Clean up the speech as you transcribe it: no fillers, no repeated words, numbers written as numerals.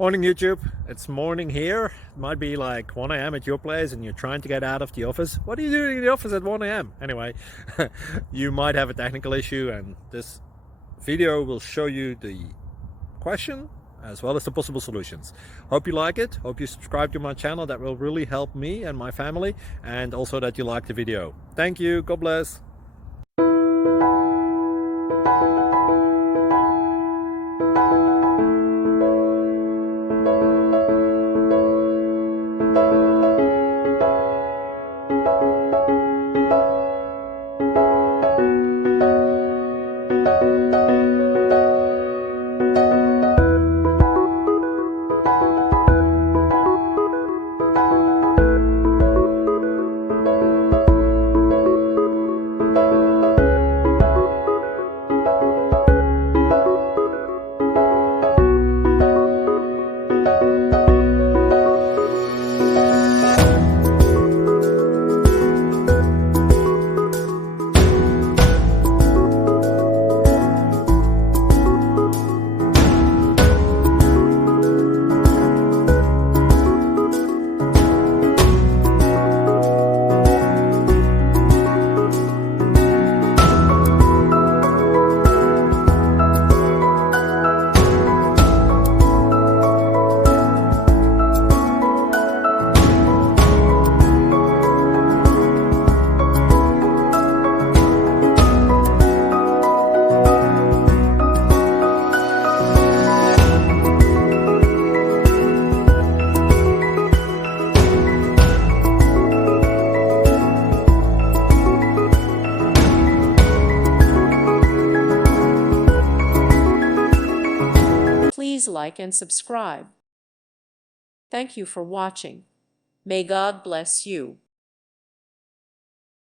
Morning YouTube, it's morning here. It might be like 1 a.m. at your place and you're trying to get out of the office. What are you doing in the office at 1 a.m.? Anyway, you might have a technical issue and this video will show you the question as well as the possible solutions. Hope you like it, hope you subscribe to my channel. That will really help me and my family, and also that you like the video. Thank you, God bless. Please like and subscribe. Thank you for watching. May God bless you.